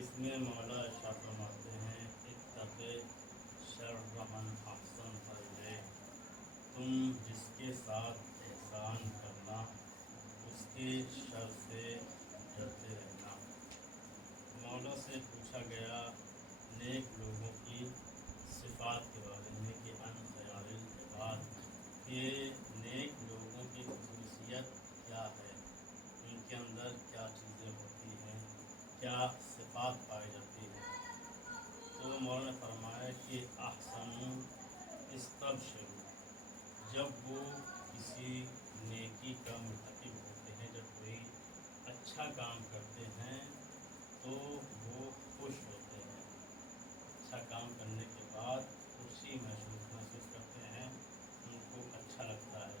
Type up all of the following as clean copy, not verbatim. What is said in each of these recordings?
اس میں مولا ارشاد فرماتے ہیں اتق شر من احسن الیک، تم جس کے ساتھ احسان کرنا اس کے شر سے ڈرتے رہنا۔ مولا سے پوچھا گیا نیک لوگوں کی صفات کے بارے میں کہ ان خیال العباد، کہ نیک لوگوں کی خصوصیت کیا ہے، ان کے اندر کیا چیزیں ہوتی ہیں، کیا صفات پائی جاتی ہے۔ تو مولانا نے فرمایا کہ احسن استبشروا، جب وہ کسی نیکی کا مرتکب ہوتے ہیں، جب کوئی اچھا کام کرتے ہیں تو وہ خوش ہوتے ہیں، اچھا کام کرنے کے بعد خوشی محسوس کرتے ہیں، ان کو اچھا لگتا ہے۔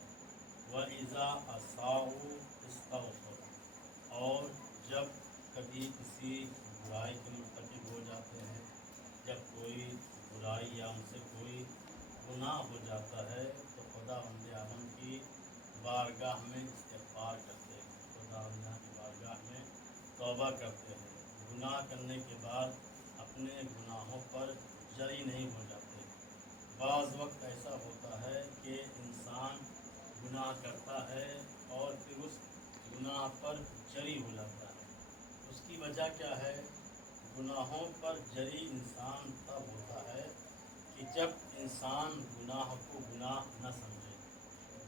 وَإِذَا أَسَاءُوا اسْتَغْفَرُوا، اور جب کبھی کسی برائی کے مرتکب ہو جاتے ہیں، جب کوئی برائی یا ان سے کوئی گناہ ہو جاتا ہے تو خداوند عالم کی بارگاہ میں استغفار کرتے ہیں، خداوند کی بارگاہ میں توبہ کرتے ہیں، گناہ کرنے کے بعد اپنے گناہوں پر جری نہیں ہو جاتے۔ بعض وقت ایسا ہوتا ہے کہ انسان گناہ کرتا ہے اور پھر اس گناہ پر جری ہو جاتا ہے۔ اس کی وجہ کیا ہے؟ گناہوں پر جری انسان تب ہوتا ہے کہ جب انسان گناہ کو گناہ نہ سمجھے،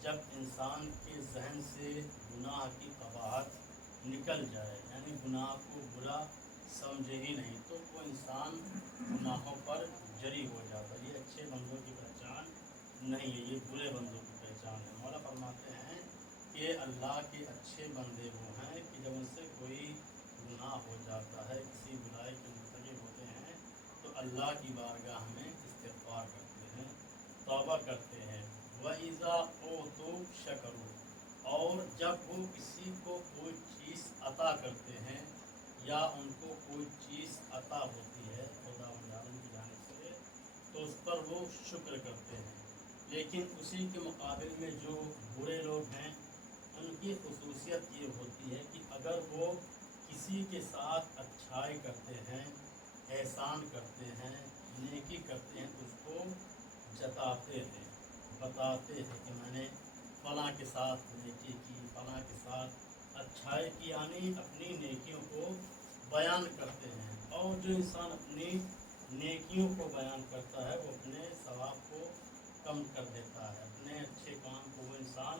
جب انسان کے ذہن سے گناہ کی قباحت نکل جائے، یعنی گناہ کو برا سمجھے ہی نہیں، تو وہ انسان گناہوں پر جری ہو جاتا ہے۔ یہ اچھے بندوں کی پہچان نہیں ہے، یہ برے بندوں کی پہچان ہے۔ مولا فرماتے ہیں کہ اللہ کے اچھے بندے وہ ہیں کہ جب ان سے کوئی گناہ ہو جاتا ہے، کسی برائی کے مرتکب ہوتے ہیں تو اللہ کی بارگاہ میں استغفار کرتے ہیں، توبہ کرتے ہیں۔ وَإِذَا أُوتُوا شَكَرُوا، اور جب وہ کسی کو کوئی چیز عطا کرتے ہیں یا ان کو کوئی چیز عطا ہوتی ہے خداوند عالم کی جانب سے، تو اس پر وہ شکر کرتے ہیں۔ لیکن اسی کے مقابل میں جو برے لوگ ہیں ان کی خصوصیت یہ ہوتی ہے کہ اگر وہ کسی کے ساتھ اچھائی کرتے ہیں، احسان کرتے ہیں، نیکی کرتے ہیں تو اس کو جتاتے ہیں، بتاتے ہیں کہ میں نے فلاں کے ساتھ نیکی کی، فلاں کے ساتھ اچھائی کی، یعنی اپنی نیکیوں کو بیان کرتے ہیں۔ اور جو انسان اپنی نیکیوں کو بیان کرتا ہے وہ اپنے ثواب کو کم کر دیتا ہے، اپنے اچھے کام کو وہ انسان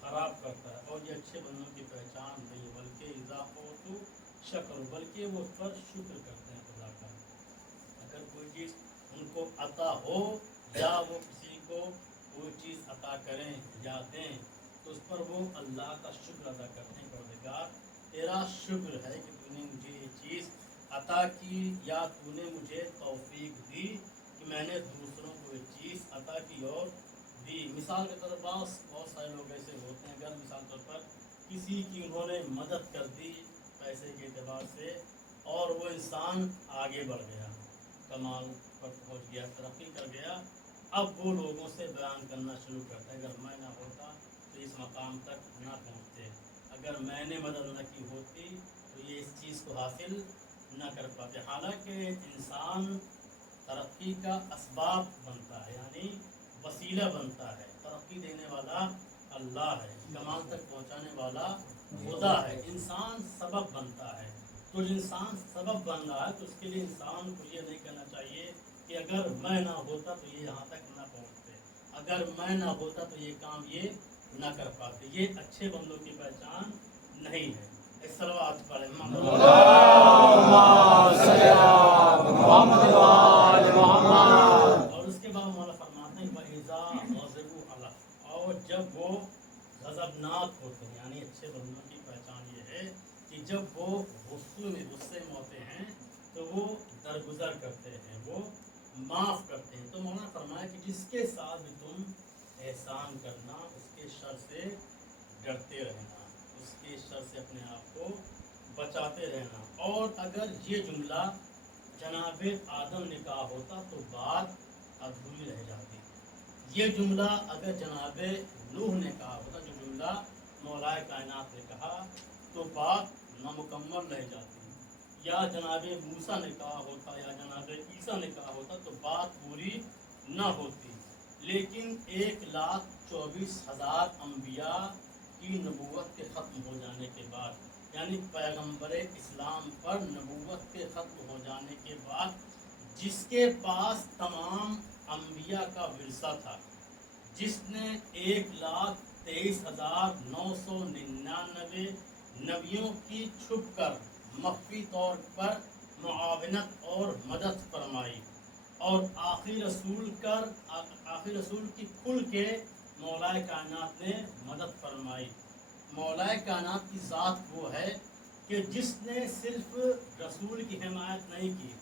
خراب کرتا ہے، اور یہ اچھے بندوں کی پہچان نہیں ہے۔ بلکہ اذا اوتوا شکر، بلکہ وہ اس پر شکر کرتے ہیں خدا کا۔ اگر کوئی چیز ان کو عطا ہو یا وہ کسی کو کوئی چیز عطا کریں یا دیں تو اس پر وہ اللہ کا شکر ادا کرتے ہیں، پروردگار تیرا شکر ہے کہ تو نے مجھے یہ چیز عطا کی، یا تو نے مجھے توفیق دی کہ میں نے دوسروں کو یہ چیز عطا کی اور دی۔ مثال کے طور پر بہت سارے لوگ ایسے ہوتے ہیں، اگر مثال طور پر کسی کی انہوں نے مدد کر دی پیسے کے اعتبار سے، اور وہ انسان آگے بڑھ گیا، کمال پر پہنچ گیا، ترقی کر گیا، اب وہ لوگوں سے بیان کرنا شروع کرتا ہے اگر میں نہ ہوتا تو اس مقام تک نہ پہنچتے، اگر میں نے مدد نہ کی ہوتی تو یہ اس چیز کو حاصل نہ کر پاتے۔ حالانکہ انسان ترقی کا اسباب بنتا ہے، یعنی وسیلہ بنتا ہے، ترقی دینے والا اللہ ہے، کمال تک پہنچانے والا خدا ہے، انسان سبب بنتا ہے۔ تو جو انسان سبب بن رہا ہے تو اس کے لیے انسان کو یہ نہیں کہنا چاہیے کہ اگر میں نہ ہوتا تو یہ یہاں تک نہ پہنچتے، اگر میں نہ ہوتا تو یہ کام یہ نہ کر پاتے۔ یہ اچھے بندوں کی پہچان نہیں ہے۔ صلوات پڑھیں اور اس کے بعد مولا فرماتے ہیں وَإِذَا غَضِبُوا عَلَىٰ، اور جب وہ غضبناک ہوتے ہیں، یعنی اچھے بندوں کی پہچان یہ ہے کہ جب وہ غصے میں ہوتے ہیں تو وہ درگزر کرتے ہیں، وہ معاف کرتے ہیں۔ تو مولانا فرمایا کہ جس کے ساتھ بھی تم احسان کرنا اس کے شر سے ڈرتے رہنا، اس کے شر سے اپنے آپ کو بچاتے رہنا۔ اور اگر یہ جملہ جناب آدم نے کہا ہوتا تو بات ادھوری رہ جاتی، یہ جملہ اگر جناب نوح نے کہا ہوتا، جو جملہ مولائے کائنات نے کہا، تو بات نامکمل رہ جاتی، یا جناب موسیٰ نے کہا ہوتا یا جناب عیسیٰ نے کہا ہوتا تو بات پوری نہ ہوتی۔ لیکن 1,24,000 انبیاء کی نبوت کے ختم ہو جانے کے بعد، یعنی پیغمبر اسلام پر نبوت کے ختم ہو جانے کے بعد، جس کے پاس تمام انبیاء کا ورثہ تھا، جس نے 1,23,999 نبیوں کی چھپ کر مخفی طور پر معاونت اور مدد فرمائی، اور آخری رسول کی کھل کے مولائے کائنات نے مدد فرمائی۔ مولائے کائنات کی ذات وہ ہے کہ جس نے صرف رسول کی حمایت نہیں کی،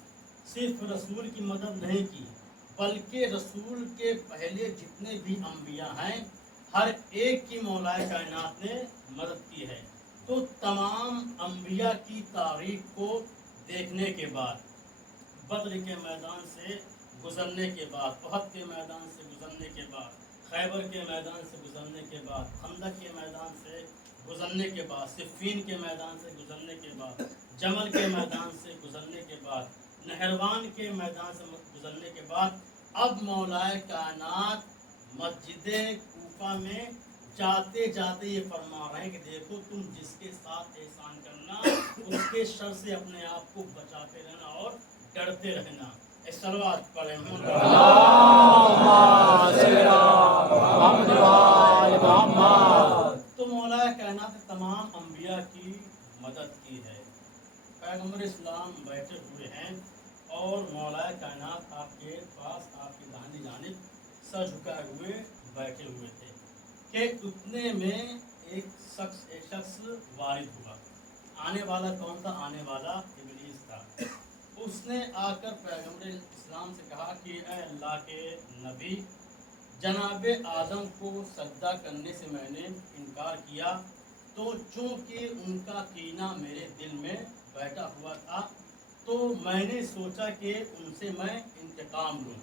صرف رسول کی مدد نہیں کی، بلکہ رسول کے پہلے جتنے بھی انبیاء ہیں ہر ایک کی مولائے کائنات نے مدد کی ہے۔ تو تمام انبیاء کی تاریخ کو دیکھنے کے بعد، بدر کے میدان سے گزرنے کے بعد، احد کے میدان سے گزرنے کے بعد، خیبر کے میدان سے گزرنے کے بعد، خندق کے میدان سے گزرنے کے بعد، صفین کے میدان سے گزرنے کے بعد، جمل کے میدان سے گزرنے کے بعد، نہروان کے میدان سے گزرنے کے بعد، اب مولائے کائنات مسجد کوفہ میں جاتے جاتے یہ فرما رہے ہیں کہ دیکھو تم جس کے ساتھ احسان کرنا اس کے شر سے اپنے آپ کو بچاتے رہنا اور ڈرتے رہنا۔ صلوات پڑھیں تو مولا کائنات تمام انبیاء کی مدد کی ہے۔ پیغمبر اسلام بیٹھے ہوئے ہیں اور مولا کائنات آپ کے پاس آپ کی داہنی جانب سر جھکائے ہوئے بیٹھے ہوئے تھے کہ اتنے میں ایک شخص وارد ہوا۔ آنے والا کون تھا؟ آنے والا ابلیس تھا۔ اس نے آ کر پیغمبر اسلام سے کہا کہ اے اللہ کے نبی، جناب آدم کو سجدہ کرنے سے میں نے انکار کیا، تو چونکہ ان کا کینہ میرے دل میں بیٹھا ہوا تھا تو میں نے سوچا کہ ان سے میں انتقام لوں،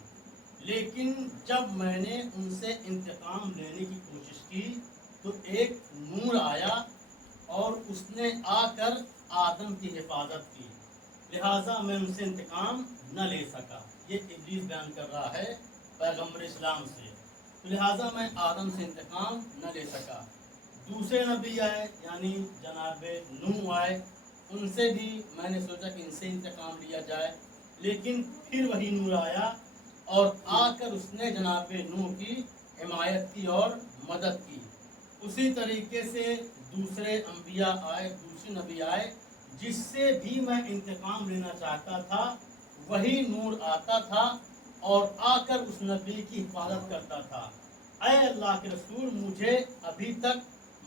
لیکن جب میں نے ان سے انتقام لینے کی کوشش کی تو ایک نور آیا اور اس نے آ کر آدم کی حفاظت کی، لہٰذا میں ان سے انتقام نہ لے سکا۔ یہ ابلیس بیان کر رہا ہے پیغمبر اسلام سے، لہٰذا میں آدم سے انتقام نہ لے سکا۔ دوسرے نبی آئے یعنی جناب نوح آئے، ان سے بھی میں نے سوچا کہ ان سے انتقام لیا جائے، لیکن پھر وہی نور آیا اور آ کر اس نے جناب نوح کی حمایت کی اور مدد کی۔ اسی طریقے سے دوسرے انبیاء آئے، دوسرے نبی آئے، جس سے بھی میں انتقام لینا چاہتا تھا وہی نور آتا تھا اور آ کر اس نبی کی حفاظت کرتا تھا۔ اے اللہ کے رسول، مجھے ابھی تک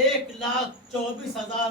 1,24,000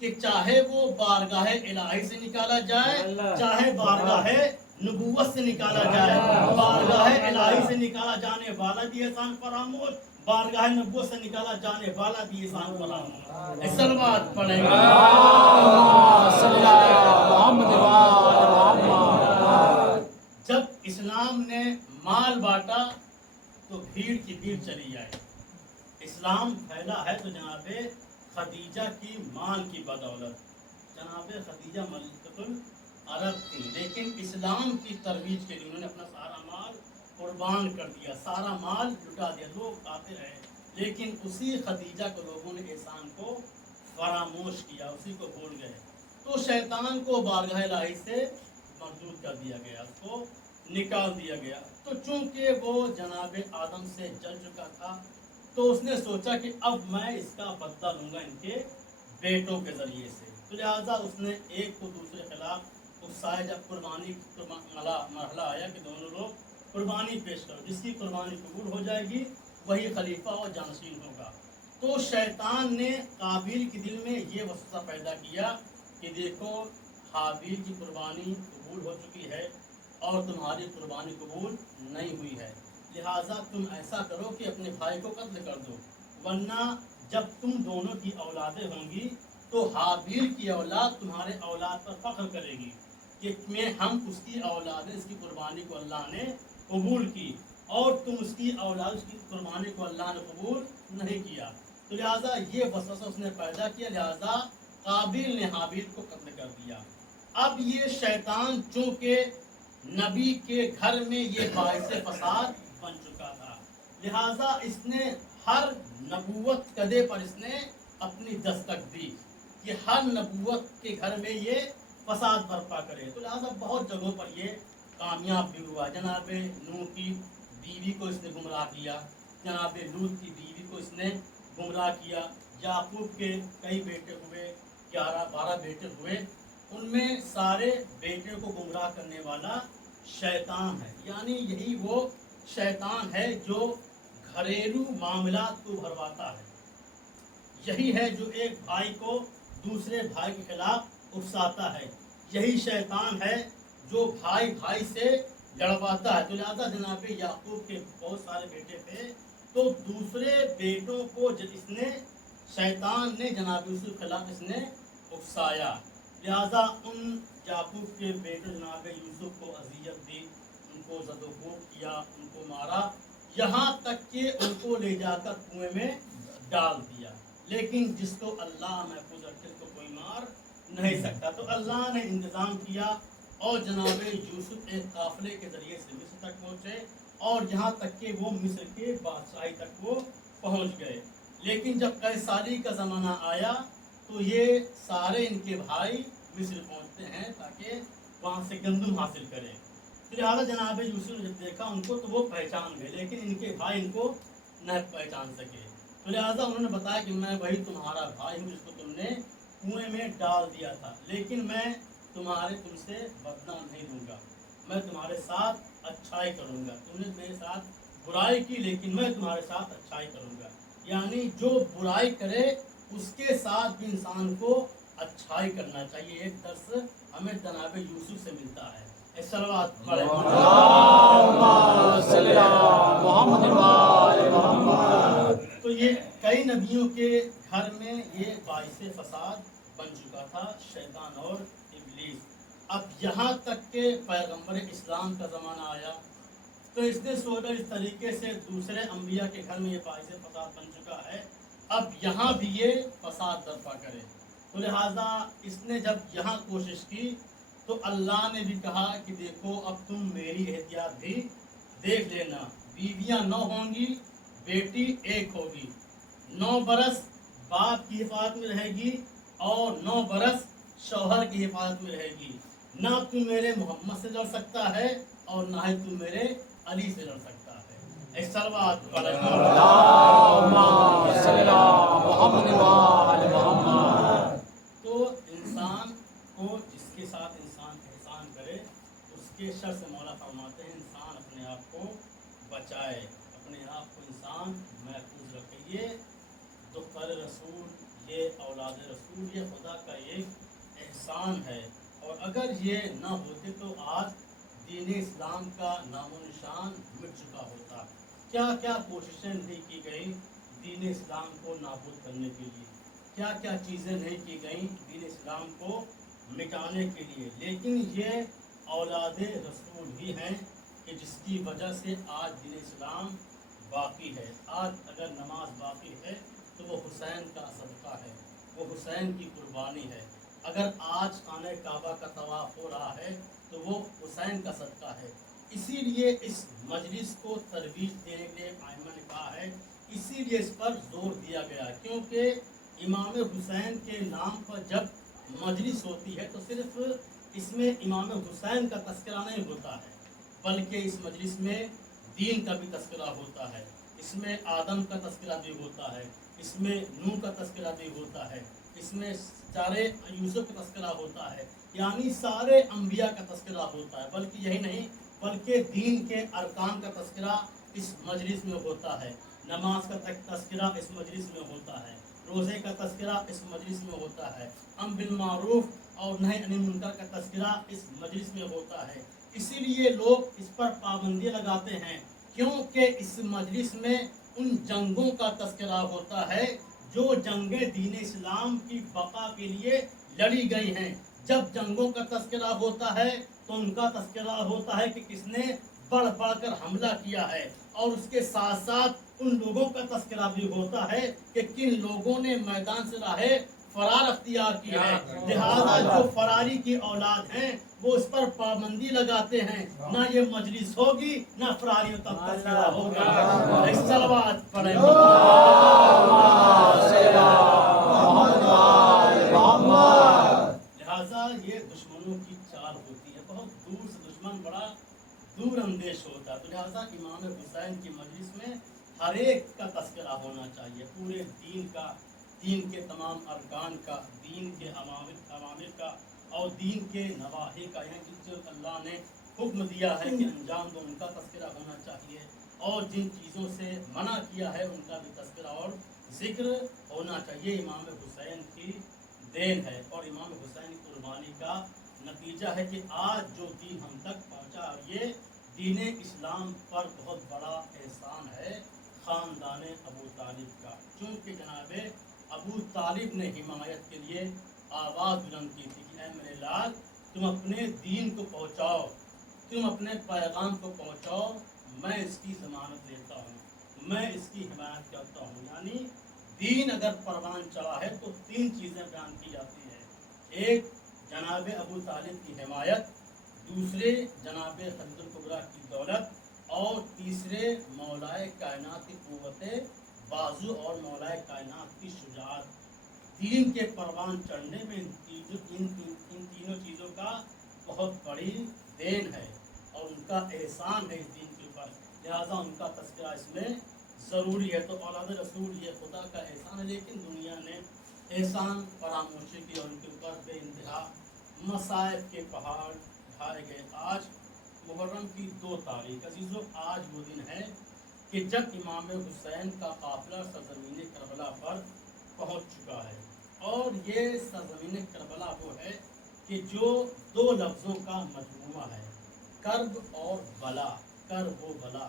کہ چاہے وہ بارگاہ الہی سے نکالا جائے چاہے بارگاہ نبوت سے نکالا جائے، بارگاہ الہی سے نکالا جانے والا بھی احسان فراموش، بارگاہ نبوت سے نکالا جانے والا بھی احسان فراموش۔ سلوات پڑھیں گے جب اسلام نے مال بانٹا تو بھیڑ کی بھیڑ چلی آئی۔ اسلام پھیلا ہے تو جناب خدیجہ کی مال کی بدولت، جناب خدیجہ ملکۃ العرب تھی، لیکن اسلام کی ترویج کے لیے انہوں نے اپنا سارا مال قربان کر دیا، سارا مال لٹا دیا۔ لوگ کھاتے رہے لیکن اسی خدیجہ کو لوگوں نے احسان کو فراموش کیا، اسی کو بھول گئے، تو شیطان کو بارگاہ الہی سے مردود کر دیا گیا، اس کو نکال دیا گیا۔ تو چونکہ وہ جناب آدم سے جل چکا تھا تو اس نے سوچا کہ اب میں اس کا بدلہ لوں گا ان کے بیٹوں کے ذریعے سے، تو لہٰذا اس نے ایک کو دوسرے خلاف اکسایا۔ جب قربانی مرحلہ آیا کہ دونوں لوگ قربانی پیش کرو، جس کی قربانی قبول ہو جائے گی وہی خلیفہ اور جانشین ہوگا، تو شیطان نے قابیل کے دل میں یہ وسوسہ پیدا کیا کہ دیکھو حابیل کی قربانی قبول ہو چکی ہے اور تمہاری قربانی قبول نہیں ہوئی ہے، لہٰذا تم ایسا کرو کہ اپنے بھائی کو قتل کر دو، ورنہ جب تم دونوں کی اولادیں ہوں گی تو حابیل کی اولاد تمہارے اولاد پر فخر کرے گی کہ ہم اس کی اولاد اس کی قربانی کو اللہ نے قبول کی، اور تم اس کی اولاد اس کی قربانی کو اللہ نے قبول نہیں کیا، تو لہٰذا یہ وسوسہ اس نے پیدا کیا، لہٰذا قابیل نے حابیل کو قتل کر دیا۔ اب یہ شیطان چونکہ نبی کے گھر میں یہ باعث فساد بن چکا تھا، لہٰذا اس نے ہر نبوت کدے پر اس نے اپنی دستک دی کہ ہر نبوت کے گھر میں یہ فساد برپا کرے، تو لہٰذا بہت جگہوں پر یہ کامیاب بھی ہوا۔ جناب نوح کی بیوی کو اس نے گمراہ کیا، جناب لوط کی بیوی کو اس نے گمراہ کیا، یعقوب کے کئی بیٹے ہوئے، 11-12 بیٹے ہوئے، ان میں سارے بیٹے کو گمراہ کرنے والا شیطان ہے، یعنی یہی وہ شیطان ہے جو گھریلو معاملات کو بھرواتا ہے، یہی ہے جو ایک بھائی کو دوسرے بھائی کے خلاف اکساتا ہے، یہی شیطان ہے جو بھائی بھائی سے لڑواتا ہے۔ تو لہٰذا جناب یعقوب کے بہت سارے بیٹے تھے، تو دوسرے بیٹوں کو اس نے شیطان نے جناب یوسف کے خلاف اس نے اکسایا، لہٰذا ان یعقوب کے بیٹے جناب یوسف کو اذیت دی، ان کو زد و کوب کیا، ان کو مارا، یہاں تک کہ ان کو لے جا کر کنویں میں ڈال دیا، لیکن جس کو اللہ محفوظ رکھے اس کو کوئی مار نہیں سکتا، تو اللہ نے انتظام کیا اور جناب یوسف ایک قافلے کے ذریعے سے مصر تک پہنچے، اور یہاں تک کہ وہ مصر کے بادشاہی تک وہ پہنچ گئے، لیکن جب قیصاری کا زمانہ آیا تو یہ سارے ان کے بھائی مصر پہنچتے ہیں تاکہ وہاں سے گندم حاصل کریں، تو لہٰذا جناب یوسف نے جب دیکھا ان کو تو وہ پہچان گئے، لیکن ان کے بھائی ان کو نہ پہچان سکے، تو لہٰذا انہوں نے بتایا کہ میں وہی تمہارا بھائی ہوں جس کو تم نے کنویں میں ڈال دیا تھا، لیکن میں تم سے بدلہ نہیں لوں گا، میں تمہارے ساتھ اچھائی کروں گا، تم نے میرے ساتھ برائی کی لیکن میں تمہارے ساتھ اچھائی کروں گا، یعنی جو برائی کرے اس کے ساتھ بھی انسان کو اچھائی کرنا چاہیے۔ ایک درس ہمیں جناب یوسف سے ملتا ہے۔ صلوات پڑھیں۔ تو یہ کئی نبیوں کے گھر میں یہ باعث فساد بن چکا تھا شیطان اور ابلیس، اب یہاں تک کہ پیغمبر اسلام کا زمانہ آیا تو اس نے سوچا اس طریقے سے دوسرے انبیاء کے گھر میں یہ باعث فساد بن چکا ہے، اب یہاں بھی یہ فساد برپا کرے، تو لہٰذا اس نے جب یہاں کوشش کی تو اللہ نے بھی کہا کہ دیکھو اب تم میری احتیاط بھی دیکھ لینا، بیویاں 9 ہوں گی، بیٹی 1 ہوگی، 9 برس باپ کی حفاظت میں رہے گی اور 9 برس شوہر کی حفاظت میں رہے گی، نہ تم میرے محمد سے لڑ سکتا ہے اور نہ ہی تم میرے علی سے لڑ سکتا ہے۔ ایک صلوات پڑھیں۔ تو انسان کو جس کے ساتھ انسان احسان کرے اس کے شر سے مولا فرماتے ہیں انسان اپنے آپ کو بچائے، اپنے آپ کو انسان محفوظ رکھے۔ یہ دختر رسول یہ اولاد رسول یہ خدا کا ایک احسان ہے، اور اگر یہ نہ ہوتے تو آج دین اسلام کا نام و نشان مٹ چکا ہوتا۔ کیا کیا کوششیں نہیں کی گئی دین اسلام کو نابود کرنے کے لیے، کیا کیا چیزیں نہیں کی گئیں دین اسلام کو مٹانے کے لیے، لیکن یہ اولاد رسول ہی ہیں کہ جس کی وجہ سے آج دین اسلام باقی ہے۔ آج اگر نماز باقی ہے تو وہ حسین کا صدقہ ہے، وہ حسین کی قربانی ہے۔ اگر آج خانہ کعبہ کا طواف ہو رہا ہے تو وہ حسین کا صدقہ ہے۔ اسی لیے اس مجلس کو ترویج دینے کے لیے ائمہ نے کہا ہے، اسی لیے اس پر زور دیا گیا، کیونکہ امام حسین کے نام پر جب مجلس ہوتی ہے تو صرف اس میں امام حسین کا تذکرہ نہیں ہوتا ہے، بلکہ اس مجلس میں دین کا بھی تذکرہ ہوتا ہے، اس میں آدم کا تذکرہ بھی ہوتا ہے، اس میں نوح کا تذکرہ بھی ہوتا ہے، اس میں سارے یوسف کا تذکرہ ہوتا ہے، یعنی سارے انبیاء کا تذکرہ ہوتا ہے۔ بلکہ یہی نہیں، بلکہ دین کے ارکان کا تذکرہ اس مجلس میں ہوتا ہے، نماز کا تذکرہ اس مجلس میں ہوتا ہے، روزے کا تذکرہ اس مجلس میں ہوتا ہے، امر بالمعروف اور نہی عن المنکر کا تذکرہ اس مجلس میں ہوتا ہے۔ اسی لیے لوگ اس پر پابندی لگاتے ہیں، کیونکہ اس مجلس میں ان جنگوں کا تذکرہ ہوتا ہے جو جنگیں دین اسلام کی بقا کے لیے لڑی گئی ہیں۔ جب جنگوں کا تذکرہ ہوتا ہے تو ان کا تذکرہ ہوتا ہے کہ کس نے بڑھ بڑھ کر حملہ کیا ہے، اور اس کے ساتھ ساتھ ان لوگوں کا تذکرہ بھی ہوتا ہے کہ کن لوگوں نے میدان سے راہ فرار اختیار کی ہے۔ لہذا جو فراری کی اولاد ہیں وہ اس پر پابندی لگاتے ہیں، نہ یہ مجلس ہوگی نہ فراریوں تک تذکرہ ہوگا۔ صلوات پڑھیں۔ لہذا یہ دشمنوں کی چال ہوتی ہے، بہت دور سے دشمن بڑا دور اندیش ہوتا ہے، تو لہذا امام حسین کی مجلس میں ہر ایک کا تذکرہ ہونا چاہیے، پورے دین کا، دین کے تمام ارکان کا، دین کے اوامر کا اور دین کے نواہی کا، یعنی جو اللہ نے حکم دیا ہے کہ انجام دو ان کا تذکرہ ہونا چاہیے، اور جن چیزوں سے منع کیا ہے ان کا بھی تذکرہ اور ذکر ہونا چاہیے۔ امام حسین کی دین ہے اور امام حسین کی قربانی کا نتیجہ ہے کہ آج جو دین ہم تک پہنچا، اور یہ دین اسلام پر بہت بڑا احسان ہے خاندان ابو طالب کا، چونکہ جناب ابو طالب نے حمایت کے لیے آواز بلند کی تھی کہ اے میرے لال، تم اپنے دین کو پہنچاؤ، تم اپنے پیغام کو پہنچاؤ، میں اس کی ضمانت لیتا ہوں، میں اس کی حمایت کرتا ہوں۔ یعنی دین اگر پروان چڑھا ہے تو تین چیزیں بیان کی جاتی ہیں، ایک جناب ابو طالب کی حمایت، دوسرے جناب خدیجہ الکبریٰ کی دولت، اور تیسرے مولائے کائنات کی قوت بازو اور مولائے کائنات کی شجاعت۔ دین کے پروان چڑھنے میں ان تینوں چیزوں کا بہت بڑی دین ہے اور ان کا احسان ہے اس دین کے اوپر، لہذا ان کا تذکرہ اس میں ضروری ہے۔ تو اولاد رسول یہ خدا کا احسان ہے، لیکن دنیا نے احسان فراموشی کی اور ان کے اوپر بے انتہا مصائب کے پہاڑ اٹھائے گئے۔ آج محرم کی 2 تاریخ عزیزو، آج وہ دن ہے کہ جب امام حسین کا قافلہ سرزمین کربلا پر پہنچ چکا ہے، اور یہ سرزمین کربلا وہ ہے کہ جو 2 لفظوں کا مجموعہ ہے، کرب اور بلا، کرب و بلا۔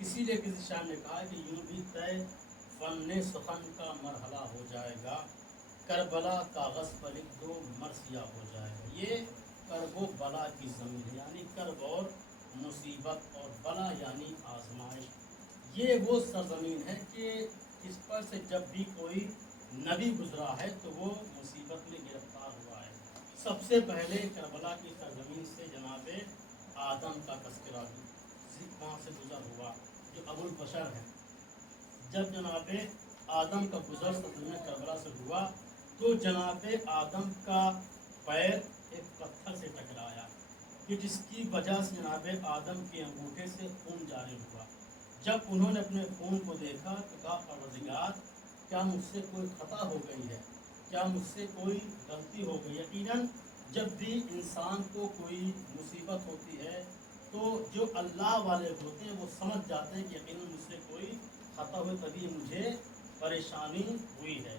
اسی لیے کسی شاعر نے کہا کہ یوں بھی طے فن سخن کا مرحلہ ہو جائے گا، کربلا کاغذ پر لکھ دو مرثیہ ہو جائے گا۔ یہ کرب و بلا کی زمین ہے، یعنی کرب اور مصیبت، اور بلا یعنی آزمائش۔ یہ وہ سرزمین ہے کہ اس پر سے جب بھی کوئی نبی گزرا ہے تو وہ مصیبت میں گرفتار ہوا ہے۔ سب سے پہلے کربلا کی سرزمین سے جناب آدم کا تذکرہ وہاں سے گزر ہوا، جو ابو البشر ہیں۔ جب جناب آدم کا گزر سرزمین کربلا سے ہوا تو جناب آدم کا پیر ایک پتھر سے ٹکرایا، کہ جس کی وجہ سے جناب آدم کے انگوٹھے سے خون جاری ہوا۔ جب انہوں نے اپنے خون کو دیکھا تو کہا پروردگار، کیا مجھ سے کوئی خطا ہو گئی ہے، کیا مجھ سے کوئی غلطی ہو گئی؟ یقیناً جب بھی انسان کو کوئی مصیبت ہوتی ہے تو جو اللہ والے ہوتے ہیں وہ سمجھ جاتے ہیں کہ یقیناً مجھ سے کوئی خطا ہوئی، تبھی مجھے پریشانی ہوئی ہے۔